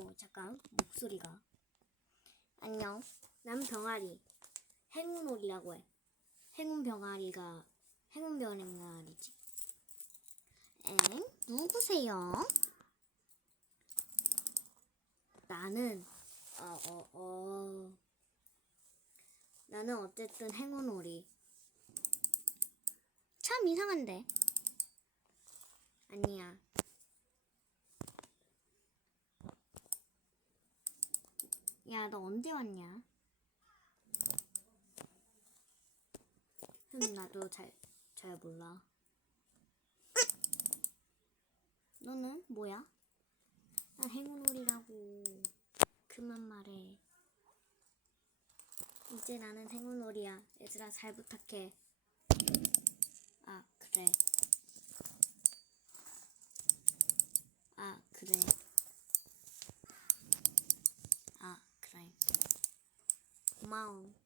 뭐야 목소리가. 안녕. 난 병아리. 행운놀이라고 해. 행운 병아리가 행운 병아리지. 엥? 누구세요? 나는 어 어, 어. 나는 어쨌든 행운놀이. 참 이상한데. 아니야 야, 너 언제 왔냐? 흠, 나도 잘, 잘 몰라. 너는 뭐야? 나 행운놀이라고. 그만 말해. 이제 나는 행운놀이야. 얘들아, 잘 부탁해. 아, 그래. 아, 그래. 아, 그래. 고마워.